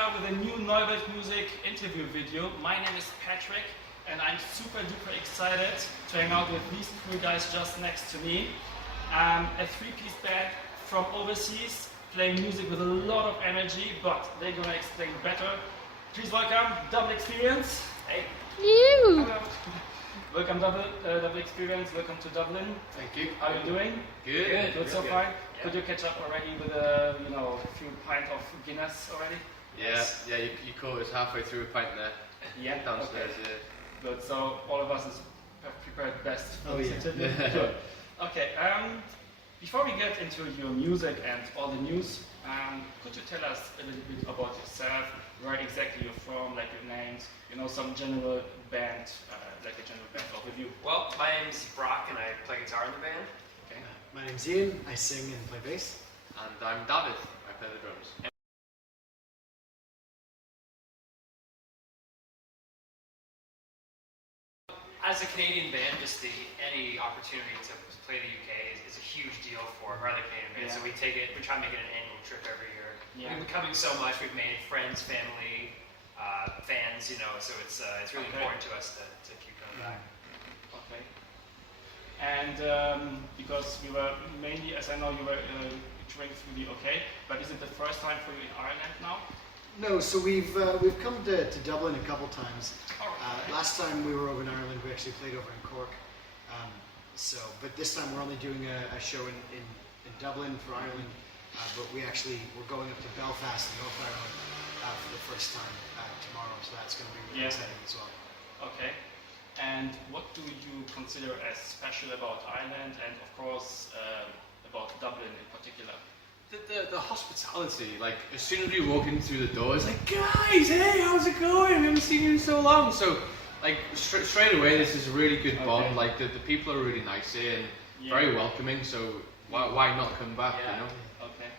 out with a new Neuweltmusic interview video. My name is Patrick, and I'm super duper excited to hang out with these three guys just next to me. A three-piece band from overseas, playing music with a lot of energy, but they're gonna explain better. Please welcome Double Experience. Hey. You. Welcome Double Experience. Welcome to Dublin. Thank you. How are you doing? Good. Good so far. Yeah. Could you catch up already with a few pint of Guinness already? Yeah. You caught us halfway through a pint there. Yeah. Downstairs. Okay. Good. So all of us have prepared best for this interview. Yeah. Good. Okay. Before we get into your music and all the news, could you tell us a little bit about yourself? Where exactly you're from, like your names, some general band, like a general band overview. Well, my name's Brock and I play guitar in the band. Okay. My name's Ian, I sing and play bass. And I'm David, I play the drums. As a Canadian band, just any opportunity to play the UK is a huge deal for other Canadian bands. So we try to make it an annual trip every year. Yeah. We've been coming so much, we've made friends, family, fans, so it's really important to us to keep coming back. Okay. And because we were mainly, as I know, you were touring through the UK, but is it the first time for you in Ireland now? No, so we've come to Dublin a couple times. Last time we were over in Ireland, we actually played over in Cork. But this time we're only doing a show in Dublin for Ireland. But we're going up to Belfast in North Ireland for the first time tomorrow, so that's going to be really exciting as well. Okay. And what do you consider as special about Ireland and, of course, about Dublin in particular? The hospitality, like as soon as we walk in through the door, it's like, guys, hey, how's it going? We haven't seen you in so long. So, like straight away, this is a really good bond. Like the people are really nice here and very welcoming. So why not come back? Okay.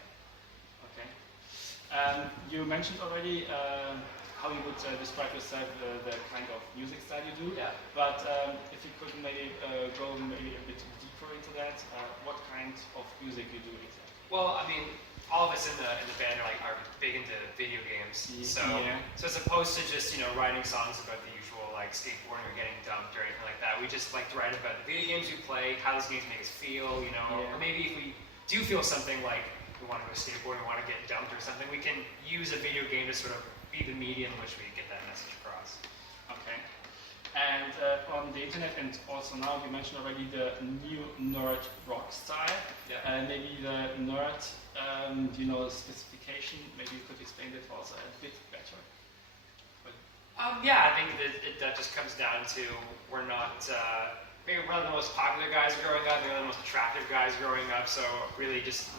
You mentioned already how you would describe yourself, the kind of music style you do. Yeah. But if you could maybe go maybe a bit deeper into that, what kind of music you do exactly? Well, I mean, all of us in the band are big into video games. So as opposed to just writing songs about the usual like skateboarding or getting dumped or anything like that, we just like to write about the video games we play, how those games make us feel, or maybe if we do feel something like we want to go skateboarding, we want to get dumped or something, we can use a video game to sort of be the medium in which we get that message across. Okay. And on the internet and also now, you mentioned already the new nerd rock style. Yeah. Maybe the nerd, do you know the specification? Maybe you could explain it also a bit better. I think that just comes down to we're not maybe we're not the most popular guys growing up, we're the most attractive guys growing up, so really just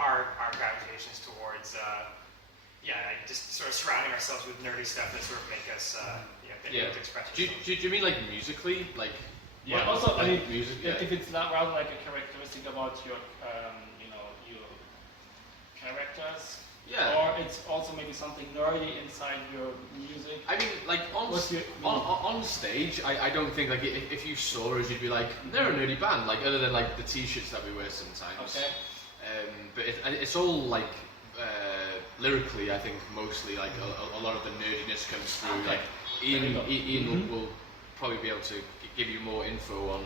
our gravitations towards just sort of surrounding ourselves with nerdy stuff that sort of make us express Do you mean like musically, like? Yeah. Also, I mean, music. If it's not rather like a characteristic about your your characters. Yeah. Or it's also maybe something nerdy inside your music. I mean, like on stage, I don't think like if you saw us, you'd be like, they're a nerdy band. Like other than like the T-shirts that we wear sometimes. Okay. But it's all like lyrically, I think mostly like a lot of the nerdiness comes through. Okay. Like Ian will probably be able to give you more info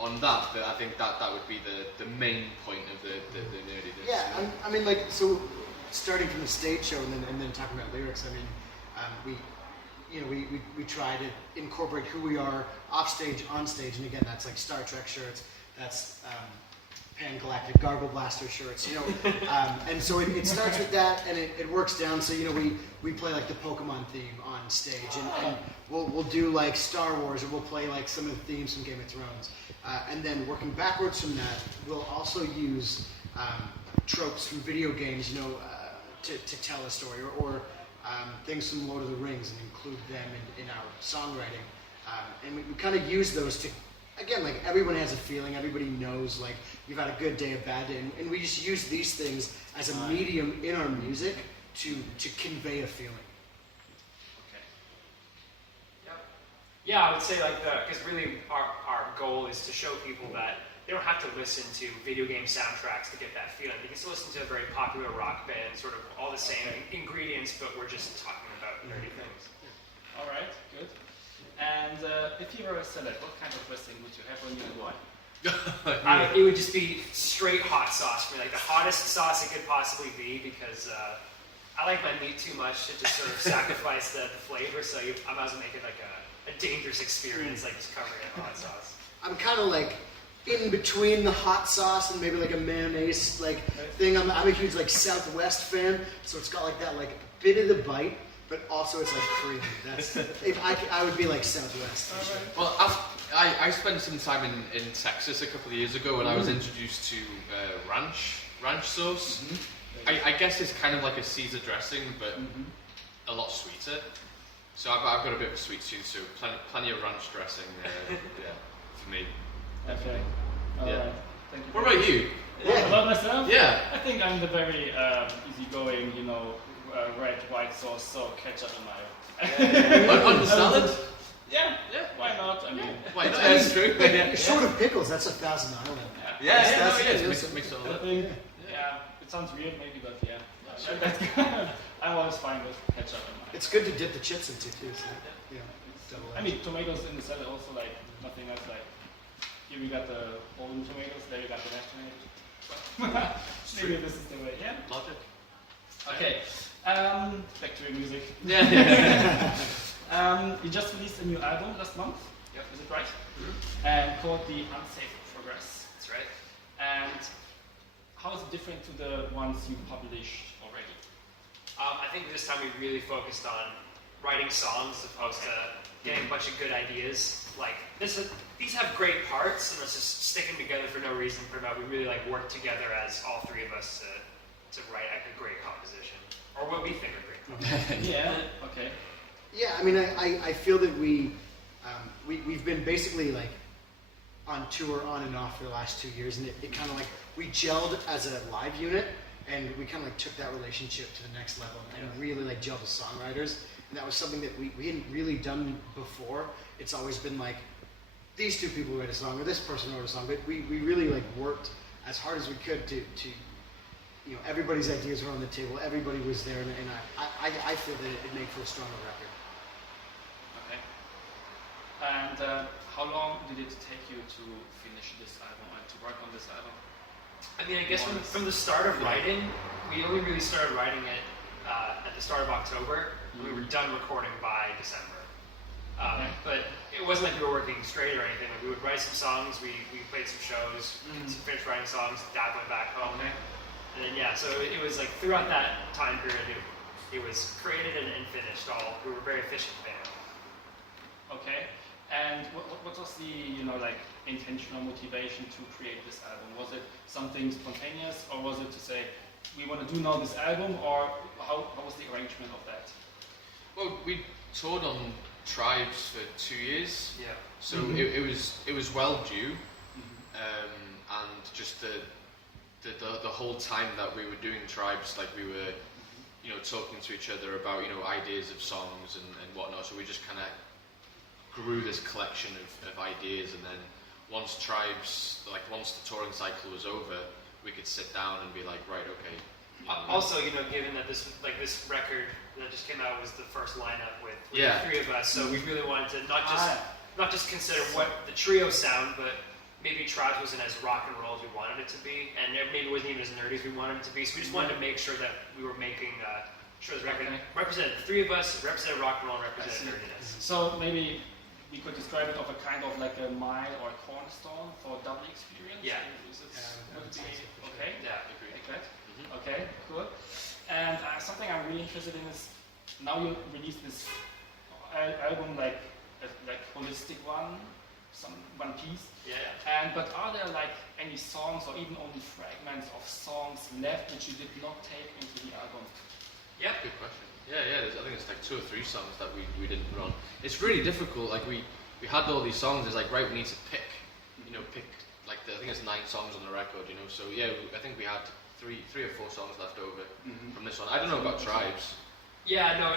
on that. But I think that would be the main point of the nerdiness. Yeah, I mean like so. Starting from the stage show and then talking about lyrics, I mean, we try to incorporate who we are off stage, on stage, and again, that's like Star Trek shirts, that's Pan-Galactic Gargle Blaster shirts, and so it starts with that, and it works down. So we play like the Pokemon theme on stage, and we'll do like Star Wars, or we'll play like some of the themes from Game of Thrones, and then working backwards from that, we'll also use tropes from video games, to tell a story, or things from Lord of the Rings and include them in our songwriting. And we kind of use those to, again, like everyone has a feeling, everybody knows like you've had a good day, a bad day, and we just use these things as a medium in our music to convey a feeling. Okay. Yep. Yeah, I would say like because really our goal is to show people that they don't have to listen to video game soundtracks to get that feeling. They can still listen to a very popular rock band, sort of all the same ingredients, but we're just talking about nerdy things. All right, good. And if you were a celeb, what kind of dressing would you have on you and why? It would just be straight hot sauce for me, like the hottest sauce it could possibly be, because I like my meat too much to just sort of sacrifice the flavor, so I might as well make it like a dangerous experience, like just covering it in hot sauce. I'm kind of like in between the hot sauce and maybe like a mayonnaise like thing. I'm a huge like Southwest fan, so it's got like that like bit of the bite, but also it's like creamy. That's I would be like Southwest. For sure. Well, I spent some time in Texas a couple of years ago when I was introduced to ranch sauce. I guess it's kind of like a Caesar dressing, but a lot sweeter. So I've got a bit of a sweet tooth, so plenty of ranch dressing, for me. Okay. All right. Thank you. What about you? Yeah. About myself? Yeah. I think I'm the very easygoing, red, white sauce, so ketchup and mayo. On the salad? Yeah. Why not? I mean, why not? That's true. Short of pickles, that's 1,000 Island. Mix it all up. Yeah, it sounds weird maybe, but yeah. I'm always fine with ketchup and mayo. It's good to dip the chips into too. So, double I mean, tomatoes in the salad also like nothing else. Like here we got the golden tomatoes, there we got the mashed tomatoes. Maybe this is the way. Yeah. Logic. Okay. Back to your music. Yeah. You just released a new album last month. Yep. Is it right? And called The Unsafe Progress. That's right. And how is it different to the ones you published already? I think this time we really focused on writing songs as opposed to getting a bunch of good ideas. Like these have great parts, and let's just stick them together for no reason. We really work together as all three of us to write a great composition, or what we think are great compositions. Yeah. Okay. Yeah, I mean, I feel that we've been basically like on tour on and off for the last 2 years, and it kind of like we gelled as a live unit, and we kind of like took that relationship to the next level and really like gelled as songwriters, and that was something that we hadn't really done before. It's always been like these two people wrote a song or this person wrote a song, but we really like worked as hard as we could to everybody's ideas were on the table, everybody was there, and I feel that it made for a stronger record. Okay. And how long did it take you to finish this album and to work on this album? I mean, I guess from the start of writing, we only really started writing it at the start of October. We were done recording by December. But it wasn't like we were working straight or anything. Like we would write some songs, we played some shows, finished writing songs, Dad went back home. And then so it was like throughout that time period, it was created and finished all. We were a very efficient band. Okay. And what was the intentional motivation to create this album? Was it something spontaneous, or was it to say we want to do now this album, or how was the arrangement of that? Well, we toured on Tribes for 2 years. Yeah. So it was well due, and just the whole time that we were doing Tribes, like we were, talking to each other about ideas of songs and whatnot. So we just kind of grew this collection of ideas, and then once the touring cycle was over, we could sit down and be like, right, okay. Also, given that this record that just came out was the first lineup with the three of us, so we really wanted to not just consider what the trio sound, but maybe Tribes wasn't as rock and roll as we wanted it to be, and maybe it wasn't even as nerdy as we wanted it to be. So we just wanted to make sure that we were making sure the record represented the three of us, represented rock and roll, represented Nerdiness. So maybe we could describe it of a kind of like a mile or a cornerstone for Dublin experience. Yeah. Okay. Yeah. Like that. Okay. Cool. And something I'm really interested in is now you release this album like holistic one piece. Yeah. But are there any songs or even only fragments of songs left which you did not take into the album? Yeah. Good question. Yeah. I think it's like 2 or 3 songs that we didn't put on. It's really difficult. Like we had all these songs. It's like, right, we need to pick like I think it's 9 songs on the record. So I think we had 3 or 4 songs left over from this one. I don't know about Tribes. Yeah, no,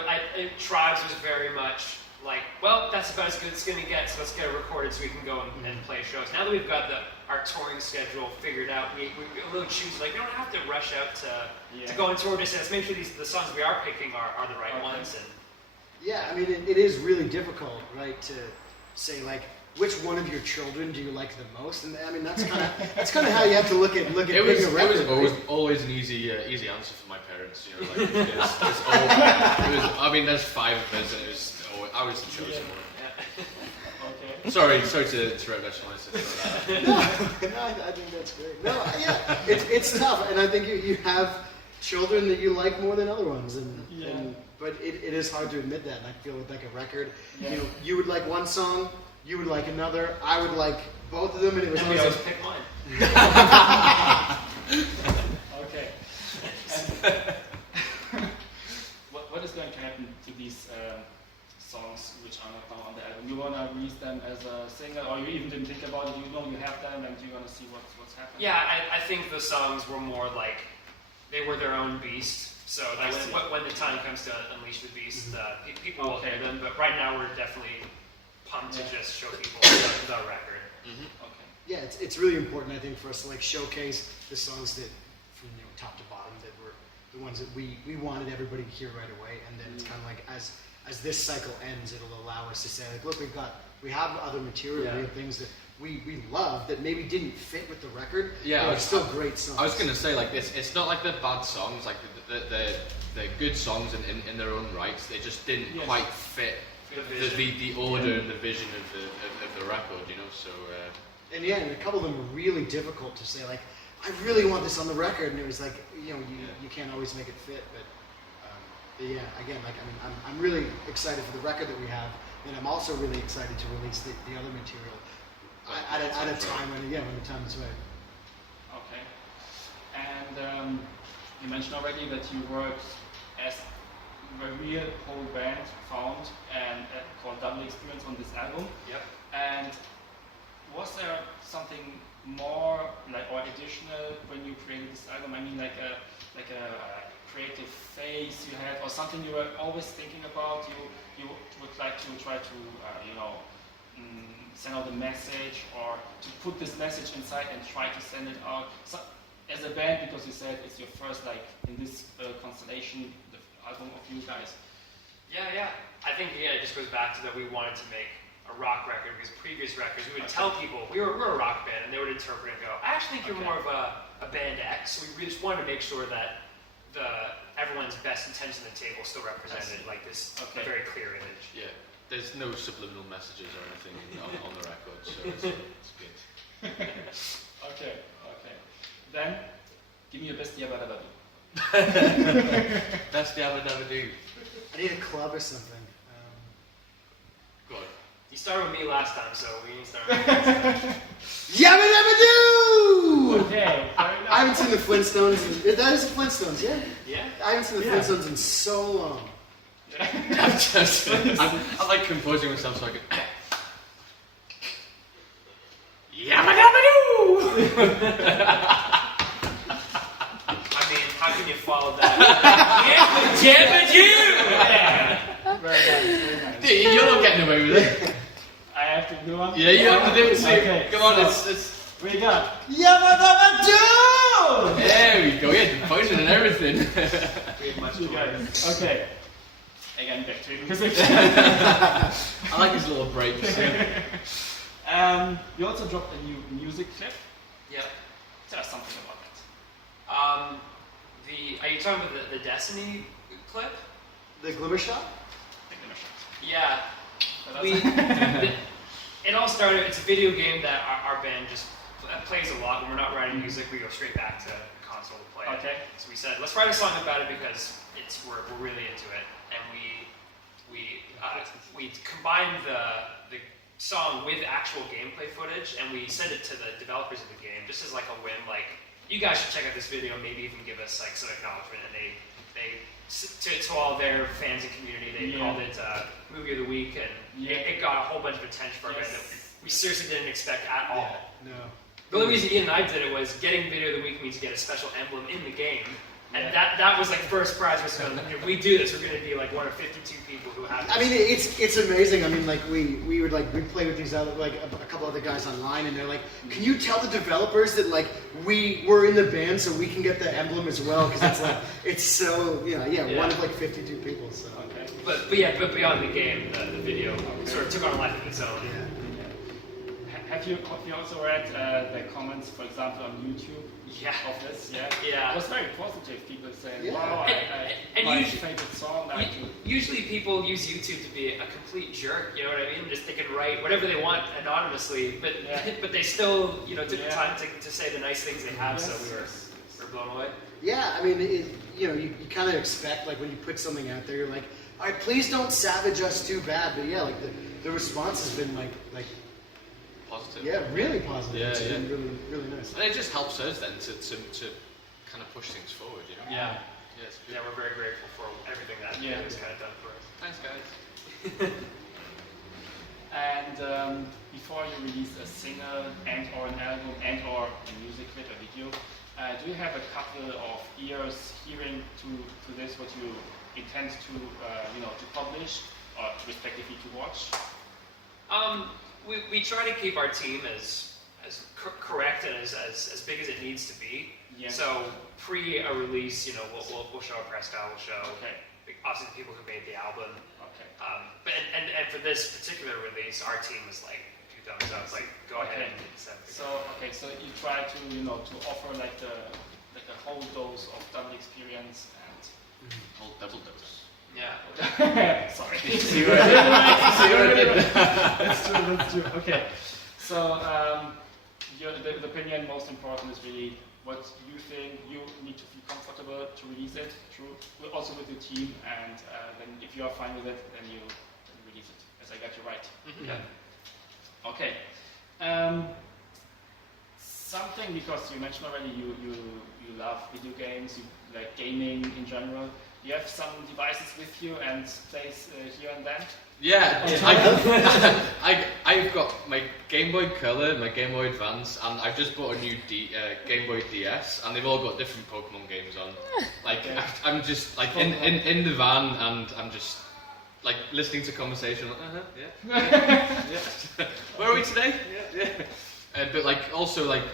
Tribes was very much like, well, that's about as good as it's going to get, so let's get it recorded so we can go and play shows. Now that we've got our touring schedule figured out, we really choose, like, we don't have to rush out to go on tour distance. Make sure the songs we are picking are the right ones. And yeah, I mean, it is really difficult, right, to say, like, which one of your children do you like the most? And I mean, that's kind of how you have to look at it was picking a record. It was always an easy answer for my parents. You know, like I mean, there's 5 of us, and I was the chosen one. Okay. Sorry to interrupt. I just wanted to throw that out. No, I think that's great. No, yeah, it's tough, and I think you have children that you like more than other ones, but it is hard to admit that. And I feel with like a record, you know, you would like one song. You would like another. I would like both of them, and it was we always pick mine. Okay. What is going to happen to these songs which are not now on the album? You want to release them as a single, or you even didn't think about it? You know you have them, and you're going to see what's happening. Yeah, I think the songs were more like they were their own beast. So that when the time comes to unleash the beast, people will hear them. But right now, we're definitely pumped to just show people the record. Okay. Yeah, it's really important, I think, for us to like showcase the songs that, from top to bottom, that were the ones that we wanted everybody to hear right away, and then it's kind of like as this cycle ends, it'll allow us to say, like, look, we have other material, we have things that we love that maybe didn't fit with the record. Yeah, but are still great songs. I was gonna say, like, it's not like they're bad songs, like they're good songs in their own rights. They just didn't quite fit the order and the vision of the record, you know. So and a couple of them were really difficult to say, like, I really want this on the record, and it was like, you can't always make it fit, but yeah, again, like, I mean, I'm really excited for the record that we have, and I'm also really excited to release the other material at a time when the time is right. Okay. And you mentioned already that you worked as a real whole band found and called Double Experience on this album. Yep. And was there something more or additional when you created this album? I mean, like a creative phase you had, or something you were always thinking about. You would like to try to send out a message, or to put this message inside and try to send it out. So, as a band, because you said it's your first, like, in this constellation, the album of you guys. Yeah. I think it just goes back to that we wanted to make a rock record, because previous records we would tell people we're a rock band, and they would interpret and go, I actually think you're more of a band X. So we just wanted to make sure that everyone's best intention on the table still represented like this a very clear image. yeah, there's no subliminal messages or anything on the record, so it's good. Okay. Then, give me your best Yabba Dabba Do. That's the Yabba Dabba Do. I need a club or something. Go on. You started with me last time, so we need to start with you. Yabba Dabba Do! Okay. I haven't seen the Flintstones. That is the Flintstones, yeah? Yeah? I haven't seen the Flintstones in so long. I like composing myself so I can. Yabba Dabba Do! I mean, how can you follow that? Yabba Do! Very nice. Dude, you're not getting away with it. I have to do one? Yeah, you have to do it too. Okay, Come on, so it's. we got Yabba Dabba Do! There we go. Yeah, composing and everything. We have much You to guys. Okay. Again, back to music. I like these little breaks. You also dropped a new music clip. Yep. Tell us something about that. Are you talking about the Destiny clip? The Glimmer Shop? The Glimmer Shop. Yeah. It all started, it's a video game that our band just plays a lot. When we're not writing music, we go straight back to console to play it. Okay. So we said, let's write a song about it because we're really into it. And we combined the song with actual gameplay footage, and we sent it to the developers of the game just as like a whim, like, you guys should check out this video, maybe even give us like some acknowledgement. And they to all their fans and community, they called it Movie of the Week, and it got a whole bunch of attention for it that we seriously didn't expect at all. No. The only reason Ian and I did it was getting Video of the Week means you get a special emblem in the game. And that was like first prize was going, if we do this, we're going to be like one of 52 people who have this. I mean, it's amazing. I mean, like we would like we play with these other like a couple other guys online, and they're like, can you tell the developers that like we're in the band so we can get the emblem as well? Because it's like it's so one of like 52 people. So but beyond the game, the video sort of took on a life of its own. Yeah. Have you also read the comments, for example, on YouTube of this? Yeah. It was very positive. People saying, "Wow, my favorite song." Usually, people use YouTube to be a complete jerk. You know what I mean? Just they can write whatever they want anonymously, but they still took the time to say the nice things they have. So we were blown away. Yeah, I mean, you kind of expect like when you put something out there, you're like, all right, please don't savage us too bad. But yeah, like the response has been like positive. Yeah, really positive. Yeah, it's been really, really nice. And it just helps us then to kind of push things forward, you know? Yeah. Yeah, we're very grateful for everything that has kind of done for us. Thanks, guys. And before you release a single or an album or a music clip, a video, do you have a couple of ears hearing to this, what you intend to to publish or respectively to watch? We try to keep our team as correct and as big as it needs to be. Yeah. So pre a release, we'll show a press style, we'll show obviously the people who made the album. Okay. But for this particular release, our team was like 2 thumbs up, like go ahead and accept it. So you try to to offer like a whole dose of double experience and Whole double dose. Yeah. Sorry. See what I did? That's true. Okay. So the opinion most important is really what you think. You need to feel comfortable to release it. True. Also with the team, and then if you are fine with it, then you release it. As I got you right. Mm-hmm. Yeah. Okay. Something, because you mentioned already you love video games, you like gaming in general. You have some devices with you and plays here and then? Yeah, I've got my Game Boy Color, my Game Boy Advance, and I've just bought a new Game Boy DS, and they've all got different Pokemon games on. Like, I'm just like in the van, and I'm just like listening to conversation. Yeah. Where are we today? Yeah. But like also like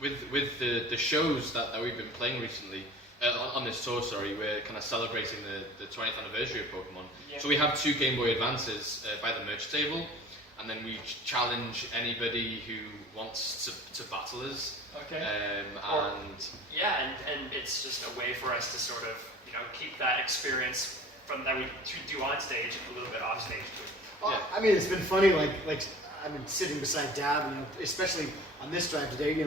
with the shows that we've been playing recently. On this tour, we're kind of celebrating the 20th anniversary of Pokemon. Yeah. So we have 2 Game Boy Advances by the merch table, and then we challenge anybody who wants to battle us. Okay. And it's just a way for us to sort of keep that experience from that we do on stage a little bit off stage too. Well, yeah. I mean, it's been funny. Like I've been sitting beside Dab, especially on this drive today.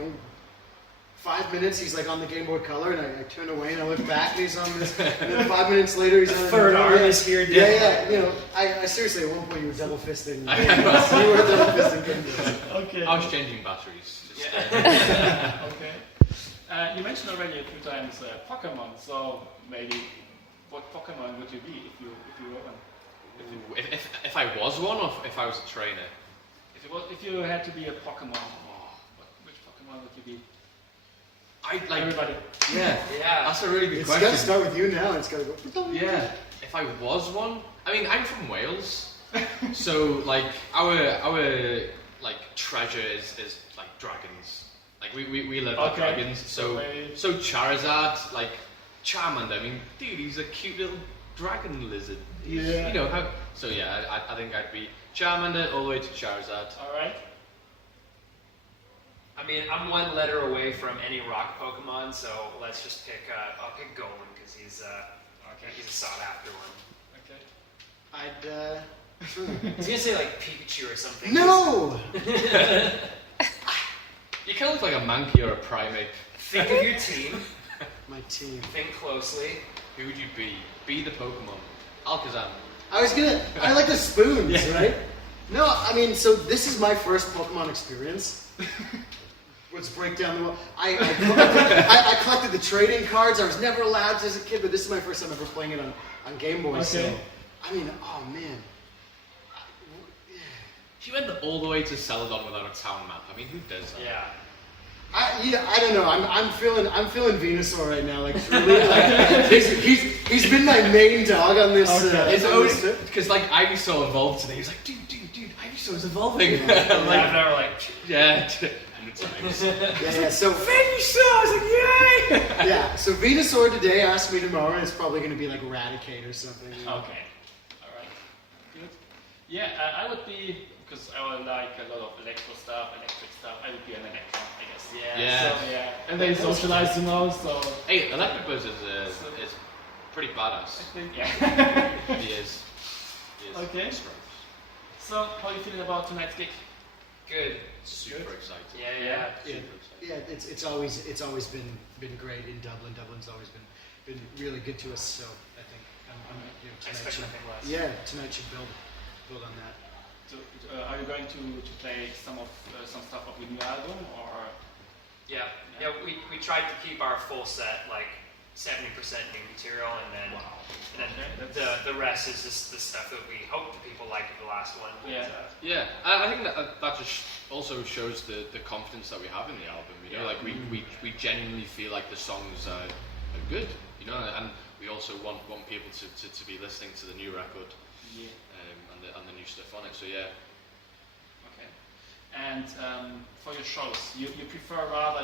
5 minutes, he's like on the Game Boy Color, and I turn away and I look back, and he's on this. And then 5 minutes later, he's on the third arm is here. Yeah. I seriously, at one point, you were double fisting. You were double fisting. Okay. I was changing batteries. Okay. You mentioned already a few times Pokemon. So maybe what Pokemon would you be if you were one? If I was one, or if I was a trainer? If you had to be a Pokemon, which Pokemon would you be? I'd like everybody. Yeah. That's a really good question. It's got to start with you now. It's got to go. Yeah. If I was one, I mean, I'm from Wales, so like our like treasure is like dragons. Like we love the dragons. So Charizard, like Charmander. I mean, dude, he's a cute little dragon lizard. Yeah. So yeah, I think I'd be Charmander all the way to Charizard. All right. I mean, I'm one letter away from any rock Pokemon, so let's just pick. I'll pick Golem because he's a sought after one. Okay. I was gonna say like Pikachu or something. No. You kind of look like a monkey or a primate. Think of your team. My team. Think closely. Who would you be? Be the Pokemon. Alakazam. I like the spoons, right? No, I mean, so this is my first Pokemon experience. Let's break down the wall. I collected the trading cards. I was never allowed to as a kid, but this is my first time ever playing it on Game Boy. Okay. So, I mean, oh man. She went all the way to Celadon without a town map. I mean, who does that? Yeah. I don't know. I'm feeling Venusaur right now. Like truly, like he's been my main dog on this. It's always because like Ivysaur evolved today. He's like, dude, Ivysaur's evolving. I'm never like, yeah. Yeah. So Venusaur, I was like, yay! Yeah. So Venusaur today asked me tomorrow, and it's probably going to be like Eradicate or something. Okay. All right. Good. Yeah, I would be, because I would like a lot of electric stuff. I would be an electron, I guess. Yeah. So, yeah. And then socialize, so. Hey, Electric Buzz is pretty badass. I think, yeah. He is. Okay. So, how are you feeling about tonight's gig? good. Super excited. Yeah. It's always been great in Dublin. Dublin's always been really good to us. So I think tonight should build on that. So, are you going to play some stuff of the new album, or? Yeah. We tried to keep our full set like 70% new material, and then the rest is just the stuff that we hope that people like the last one. I think that just also shows the confidence that we have in the album. Like we genuinely feel like the songs are good. And we also want people to be listening to the new record. And the new stuff on it. So yeah. Okay. And for your shows, you prefer rather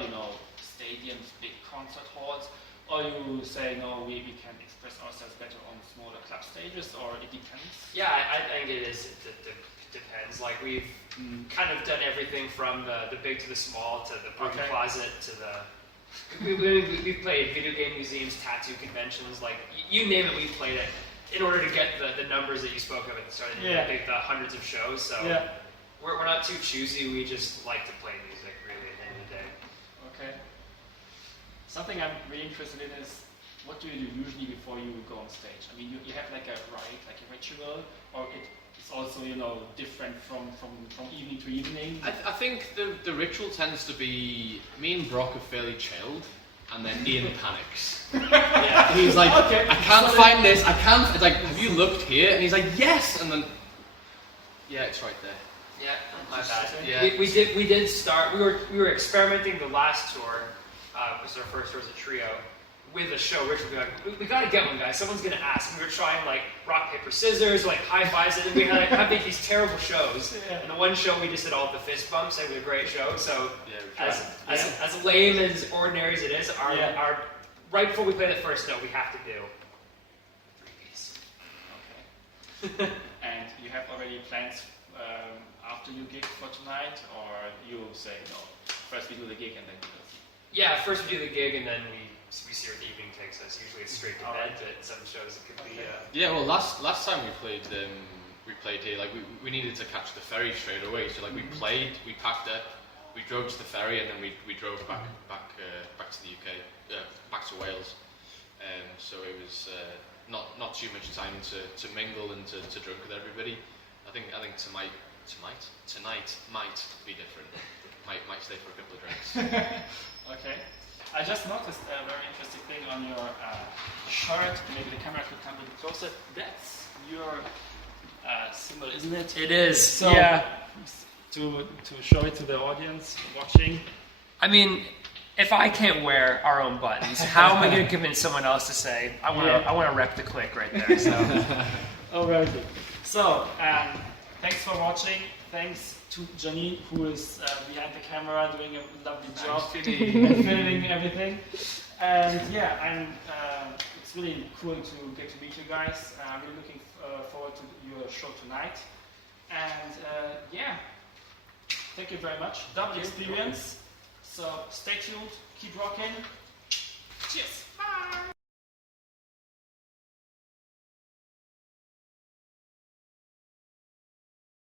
stadiums, big concert halls, or you say no, we can express ourselves better on smaller club stages, or it depends? Yeah, I think it is. It depends. Like we've kind of done everything from the big to the small to the broken closet to the. We've played video game museums, tattoo conventions, like you name it, we've played it. In order to get the numbers that you spoke of at the start, the hundreds of shows. So we're not too choosy. We just like to play music, really, at the end of the day. Okay. Something I'm really interested in is, what do you do usually before you go on stage? I mean, you have like a rite, like a ritual, or it's also different from evening to evening. I think the ritual tends to be, me and Brock are fairly chilled. And then Ian panics. And he's like, I can't find this, I can't. It's like, have you looked here? And he's like, yes. And then, it's right there. Yeah, my bad. Yeah. We did start. We were experimenting the last tour, was our first tour as a trio, with a show. Rich would be like, we gotta get one, guys. Someone's gonna ask. We were trying like rock paper scissors, like high fives, and then we had having these terrible shows. And the one show we just did all the fist bumps. It was a great show. So as lame and as ordinary as it is, our right before we play the first note, we have to do 3-piece. Okay. And you have already plans after your gig for tonight, or you say no? First we do the gig and then we go. Yeah, first we do the gig and then we see where the evening takes us. Usually it's straight to bed, but some shows it could be. Yeah, well, last time we played here, like we needed to catch the ferry straight away. So like we packed up, we drove to the ferry, and then we drove back to the UK, back to Wales. So it was not too much time to mingle and to drink with everybody. I think tonight might be different. Might stay for a couple of drinks. Okay. I just noticed a very interesting thing on your shirt. Maybe the camera could come a bit closer. That's your symbol, isn't it? It is. So, to show it to the audience watching. I mean, if I can't wear our own buttons, how am I going to convince someone else to say, I want to rep the click right there? So. Oh, very good. So, thanks for watching. Thanks to Janine, who is behind the camera doing a lovely job and filming everything. And it's really cool to get to meet you guys. I'm really looking forward to your show tonight. And thank you very much. Double experience. So stay tuned, keep rocking. Cheers. Bye.